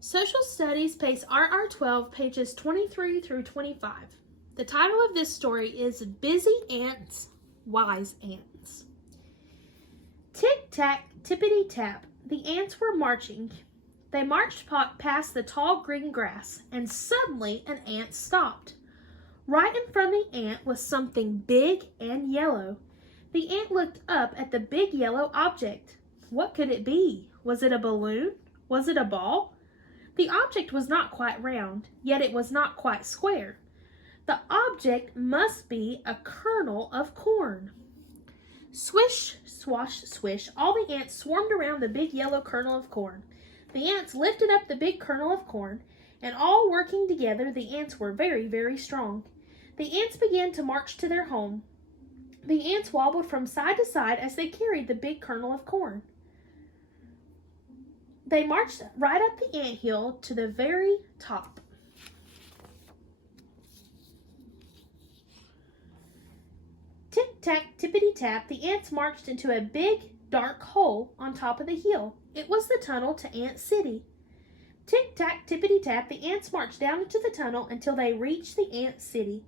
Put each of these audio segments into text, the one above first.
Social Studies, Pace RR12, pages 23 through 25. The title of this story is Busy Ants, Wise Ants. Tick-tack, tippity-tap, the ants were marching. They marched past the tall green grass, and suddenly an ant stopped. Right in front of the ant was something big and yellow. The ant looked up at the big yellow object. What could it be? Was it a balloon? Was it a ball? The object was not quite round, yet it was not quite square. The object must be a kernel of corn. Swish, swash, swish, all the ants swarmed around the big yellow kernel of corn. The ants lifted up the big kernel of corn, and all working together, the ants were very, very strong. The ants began to march to their home. The ants wobbled from side to side as they carried the big kernel of corn. They marched right up the anthill to the very top. Tick-tack, tippity-tap, the ants marched into a big, dark hole on top of the hill. It was the tunnel to Ant City. Tick-tack, tippity-tap, the ants marched down into the tunnel until they reached the Ant City.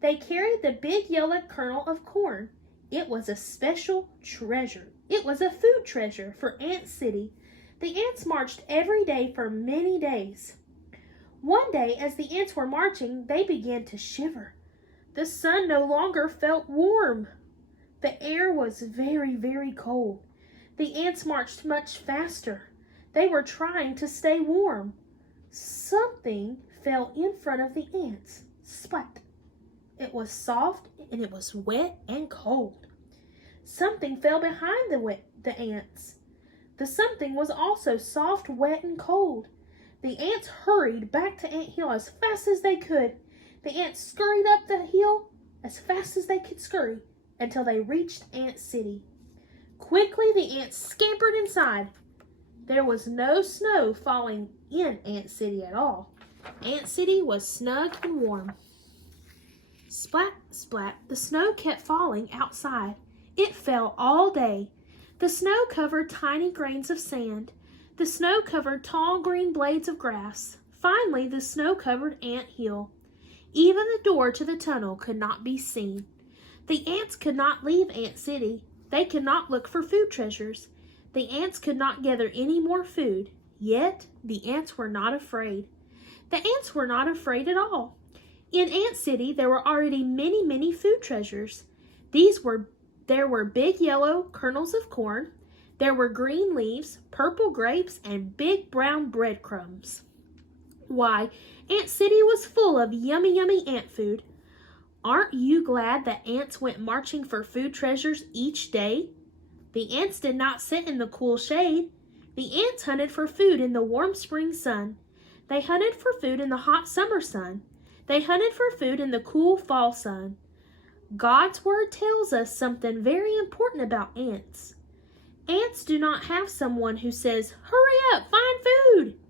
They carried the big yellow kernel of corn. It was a special treasure. It was a food treasure for Ant City. The ants marched every day for many days. One day, as the ants were marching, they began to shiver. The sun no longer felt warm. The air was very, very cold. The ants marched much faster. They were trying to stay warm. Something fell in front of the ants. Splat! It was soft and it was wet and cold. Something fell behind the ants. The something was also soft, wet, and cold. The ants hurried back to Ant Hill as fast as they could. The ants scurried up the hill as fast as they could scurry until they reached Ant City. Quickly, the ants scampered inside. There was no snow falling in Ant City at all. Ant City was snug and warm. Splat, splat, the snow kept falling outside. It fell all day. The snow covered tiny grains of sand. The snow covered tall green blades of grass. Finally, the snow covered Ant Hill. Even the door to the tunnel could not be seen. The ants could not leave Ant City. They could not look for food treasures. The ants could not gather any more food. Yet, the ants were not afraid. The ants were not afraid at all. In Ant City, there were already many, many food treasures. There were big yellow kernels of corn. There were green leaves, purple grapes, and big brown breadcrumbs. Why, Ant City was full of yummy, yummy ant food. Aren't you glad that ants went marching for food treasures each day? The ants did not sit in the cool shade. The ants hunted for food in the warm spring sun. They hunted for food in the hot summer sun. They hunted for food in the cool fall sun. God's word tells us something very important about ants. Ants do not have someone who says, "Hurry up, find food."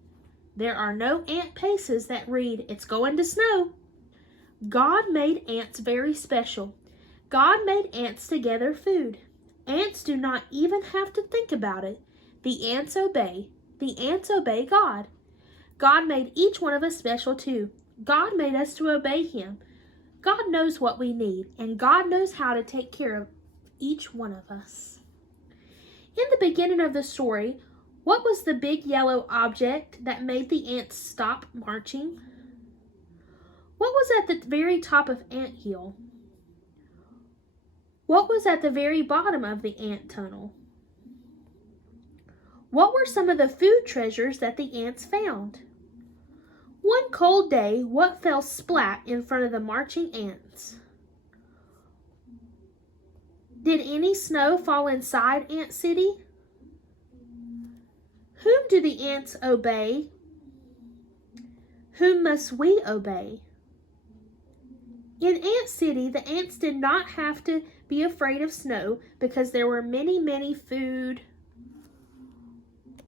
There are no ant paces that read, "It's going to snow." God made ants very special. God made ants to gather food. Ants do not even have to think about it. The ants obey. The ants obey God. God made each one of us special too. God made us to obey Him. God knows what we need, and God knows how to take care of each one of us. In the beginning of the story, what was the big yellow object that made the ants stop marching? What was at the very top of Ant Hill? What was at the very bottom of the ant tunnel? What were some of the food treasures that the ants found? One cold day, what fell splat in front of the marching ants? Did any snow fall inside Ant City? Whom do the ants obey? Whom must we obey? In Ant City, the ants did not have to be afraid of snow because there were many, many food